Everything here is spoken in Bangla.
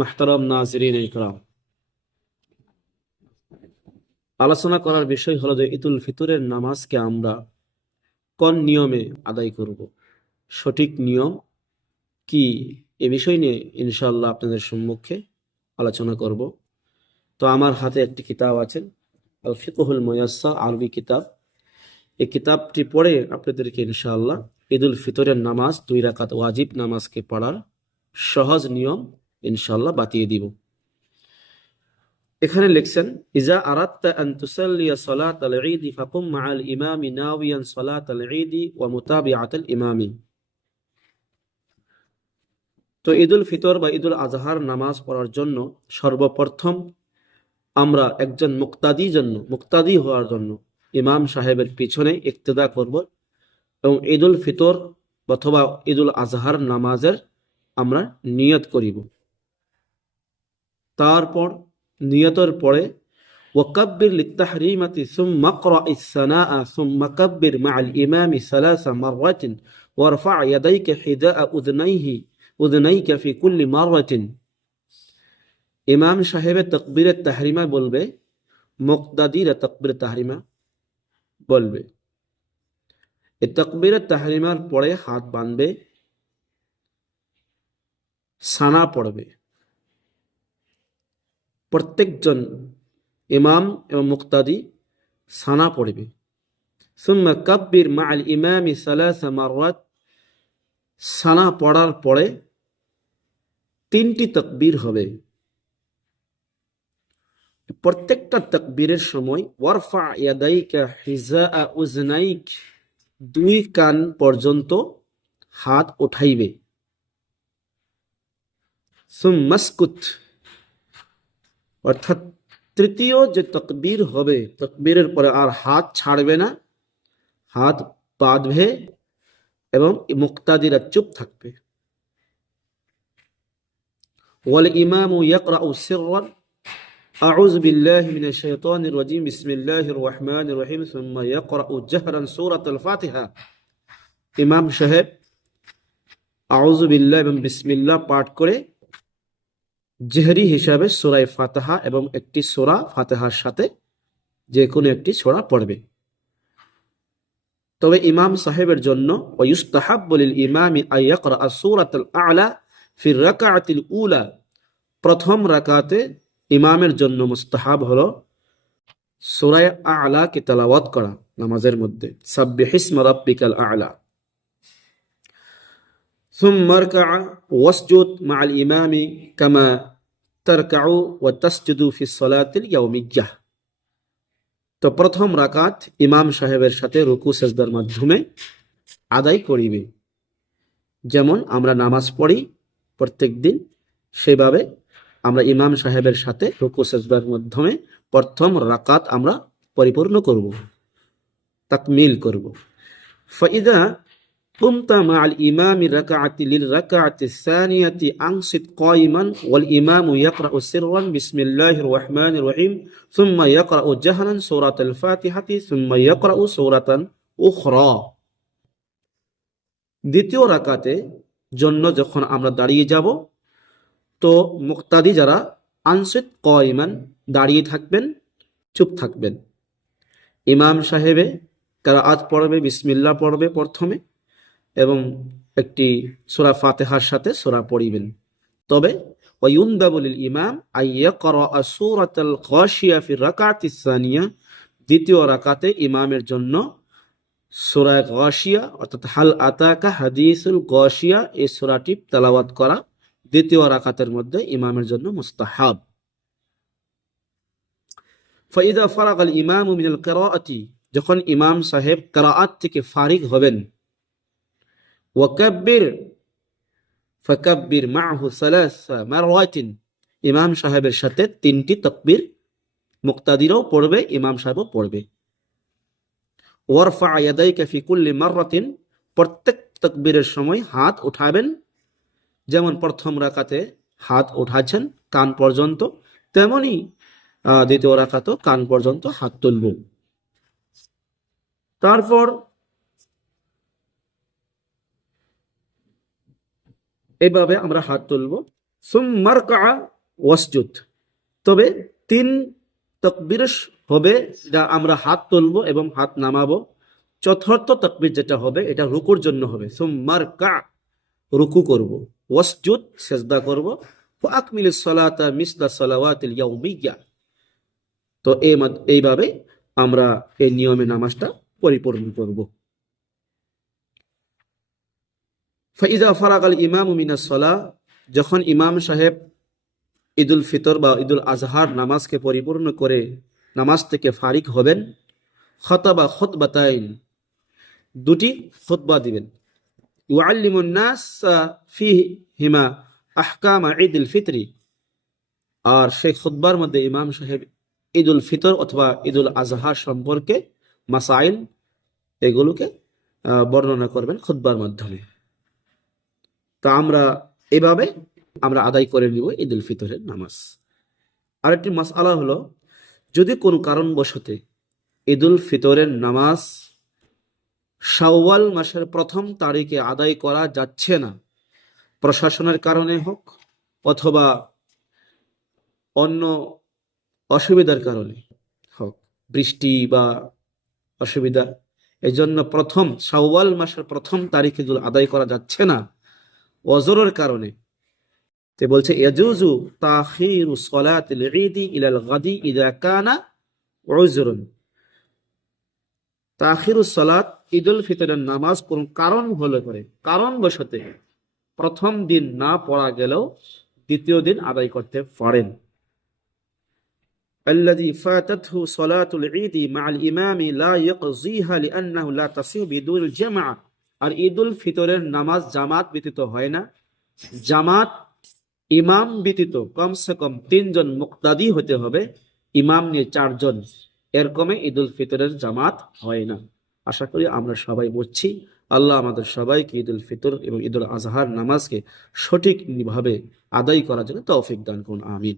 মুহতারাম নাজরিন ইকরাম, আলোচনা করার বিষয় হলো যে ঈদুল ফিতরের নামাজকে আমরা কোন নিয়মে আদায় করব, সঠিক নিয়ম কি, এ বিষয় নিয়ে ইনশাআল্লাহ আপনাদের সম্মুখে আলোচনা করব। তো আমার হাতে একটি কিতাব আছে, আল ফিকহুল মুয়াসসার, আরবি কিতাব। এই কিতাবটি পড়ে আপনাদেরকে ইনশাআল্লাহ ঈদুল ফিতরের নামাজ 2 রাকাত ওয়াজিব নামাজকে পড়ার সহজ নিয়ম ইনশাআল্লাহ বাতিয়ে দিব। এখানে লিখছেন, ইজা আরাদতা আন তুসাল্লিয়া সালাতাল ঈদ ফাকুম মাআল ইমামি নাওয়িয়ান সালাতাল ঈদ ওয়া মুতাবিআতাল ইমামি। তো ঈদুল ফিতর বা ঈদুল আজহার নামাজ পড়ার জন্য সর্বপ্রথম আমরা একজন মুক্তাদি হওয়ার জন্য ইমাম সাহেবের পিছনে ইক্তেদা করব এবং ঈদুল ফিতর অথবা ঈদুল আজহার নামাজের আমরা নিয়ত করিব। তারপর নিয়তের পরে ওয়াকাব্বির লিত্তাহরিমাতি সুম্মা ইকরাইস সানাআ সুম্মা কাব্বির মাআল ইমামি সালাসা মাররাতিন ওয়ারফা ইয়াদাইকা হিদাআ উযনাইকা ফি কুল্লি মাররাতিন। ইমাম সাহেবের তাকবীরে তাহরিমা বলবে, মুক্তাদিরা তাকবীরে তাহরিমা বলবে। এই তাকবীরে তাহরিমার পরে হাত বাঁধবে, সানা পড়বে। প্রত্যেকজন ইমাম এবং মুক্তাদি সানা পড়বে। সুম্মা কাব্বির মাআল ইমামি সালাসা মাররাত, সানা পড়ার পরে 3টি তাকবীর হবে। প্রত্যেকটা তাকবীরের সময় ওয়ারফা ইয়াদাইকা হিজাআ উযনাইক, 2 কান পর্যন্ত হাত উঠাইবে। সুম্মাসকুত, অর্থাৎ তৃতীয় যে তাকবীর হবে, তাকবীরের পরে আর হাত ছাড়বে না, হাত বাঁধবে এবং মুক্তাদিরা চুপ থাকবে। ওয়াল ইমামু ইয়াকরাউ সিররান আউযু বিল্লাহি মিনাশ শাইতানির রাজীম বিসমিল্লাহির রহমানির রহিম সুম্মা ইয়াকরাউ জাহরান সূরাতুল ফাতিহা। ইমাম সাহেব আউযু বিল্লাহ এবং বিসমিল্লাহ পাঠ করে জেহরি হিসাবে সূরা ফাতিহা এবং একটি সূরা ফাতিহার সাথে যে কোনো একটি সূরা পড়বে। তবে ইমাম সাহেবের জন্য ওয়ায়ুস্তাহাব্বু লিল ইমামি আন ইয়াকরা সূরাতুল আ'লা ফির রাকাআতিল উলা, প্রথম রাকাতে ইমামের জন্য মুস্তাহাব হলো সূরা আ'লা কে তেলাওয়াত করা নামাজের মধ্যে, সাব্বিহিসমা রাব্বিকাল আ'লা। সুম্মা রকা ওয়াসজুদ মা'আল ইমামি কামা তারকাউ ওয়া তাসজুদু ফিস সালাতিল ইয়াউমিয়্যাহ। তো প্রথম রাকাত ইমাম সাহেবের সাথে রুকু সেজদার মাধ্যমে আদায় করিবে। যেমন আমরা নামাজ পড়ি প্রত্যেক দিন, সেভাবে আমরা ইমাম সাহেবের সাথে রুকু সেজদার মাধ্যমে প্রথম রাকাত আমরা পরিপূর্ণ করব, তাকমিল করব। ফাইদা কুমতা মাআল ইমামি রাকাআতি লিল রাকাআতি সানিয়াতি আনসিত কায়িমান ওয়াল ইমামু ইয়াকরাউ সিররান বিসমিল্লাহির রহমানির রহিম সুম্মা ইয়াকরাউ জাহরান সূরাতুল ফাতিহাতি সুম্মা ইয়াকরাউ সূরাতান উখরা। দ্বিতীয় রাকাতে জন্য যখন আমরা দাঁড়িয়ে যাব, তো মুক্তাদি যারা আনসিত কায়িমান দাঁড়িয়ে থাকবেন, চুপ থাকবেন। ইমাম সাহেবে কিরাআত পড়বে, বিসমিল্লাহ পড়বে প্রথমে এবং একটি সূরা ফাতিহার সাথে সূরা পড়িবেন। তবে ওয়ায়ুনদাবু লিল ইমাম আন ইয়াকরা সূরাতাল গাশিয়া ফি রাকাতিস সানিয়া, দ্বিতীয় রাকাতে ইমামের জন্য সূরা গাশিয়া অর্থাৎ হাল আতাকা হাদিসুল গাশিয়া এই সূরাটি তেলাওয়াত করা দ্বিতীয় রাকাতের মধ্যে ইমামের জন্য মুস্তাহাব। ফাইদা ফারাগাল ইমামু মিনাল কিরাআতি, যখন ইমাম সাহেব কিরাআত থেকে ফারিগ হবেন, ওয়াকাব্বির ফাকাব্বির মা'হু সালাসা মাররাতিন, ইমাম সাহেবের সাথে 3টি তাকবীর মুক্তাদিরাও পড়বে, ইমাম সাহেবও পড়বে। ওয়ারফা ইয়াদাইকা ফি কুল্লি মাররাতিন, প্রত্যেক তাকবীরের সময় হাত উঠাবেন। যেমন প্রথম রাকাতে হাত উঠাচ্ছেন কান পর্যন্ত, তেমনি দ্বিতীয় রাকাতও কান পর্যন্ত হাত তুলব। তারপর এভাবে আমরা হাত তুলব। সুম্মা রকা ওয়াসজুদ, তবে 3 তাকবীর হবে, যা আমরা হাত তুলবো এবং হাত নামাবো। চতুর্থ তাকবীর যেটা হবে এটা রুকুর জন্য হবে। সুম্মা রকা, রুকু করব, ওয়াসজুদ, সিজদা করব, ওয়া আকমিলিস সালাতা মিসলা সালাওয়াতিল ইয়াউমিয়্যা। তো এইভাবে আমরা এই নিয়মে নামাজটা পরিপূর্ণ করব। ফাইজা ফারাগাল ইমামু মিনাস সালাহ, যখন ইমাম সাহেব ঈদুল ফিতর বা ঈদুল আজহার নামাজকে পরিপূর্ণ করে নামাজ থেকে ফারিক হবেন, খতাবা খুতবাতাইন, 2টি খুতবা দিবেন। ইউআল্লিমুন নাস ফিহিমা আহকাম ঈদুল ফিতরি, আর সেই খুতবার মধ্যে ইমাম সাহেব ঈদুল ফিতর অথবা ঈদুল আজহা সম্পর্কে মাসাইল, এগুলোকে বর্ণনা করবেন খুতবার মাধ্যমে। তা আমরা এভাবে আমরা আদায় করে নিব ঈদুল ফিতরের নামাজ। আরেকটি মাসআলা হলো, যদি কোনো কারণবশতে ঈদুল ফিতরের নামাজ শাওয়াল মাসের 1ম তারিখে আদায় করা যাচ্ছে না, প্রশাসনের কারণে হোক অথবা অন্য অসুবিধার কারণে হোক, বৃষ্টি বা অসুবিধা, এই জন্য শাওয়াল মাসের 1ম তারিখে আদায় করা যাচ্ছে না ওযরের কারণে, তে বলছে ইয়াজুজু তাখিরু সালাতিল ঈদি ইলাল গাদি ইযা কানা উযরুন। তাখিরুস সালাত, ঈদুল ফিতরের নামাজ কোন কারণ হলে পরে, কারণবশত 1ম দিন না পড়া গেলেও 2য় দিন আদায় করতে পারেন। আল্লাযী ফাতাতহু সালাতুল ঈদি মা'আল ইমামি লা ইয়াকযীহা লিআন্নাহু লা তাসিহু বিদুল জামাআহ, আর ঈদুল ফিতরের নামাজ জামাত ব্যতীত হয় না। জামাত ইমাম ব্যতীত কমসে কম 3 জন মুক্তাদি হতে হবে, ইমাম নিয়ে 4 জন, এর কমে ঈদুল ফিতরের জামাত হয় না। আশা করি আমরা সবাই বুঝছি। আল্লাহ আমাদের সবাইকে ঈদুল ফিতর এবং ঈদুল আজহার নামাজকে সঠিকভাবে আদায় করার জন্য তৌফিক দান করুন। আমিন।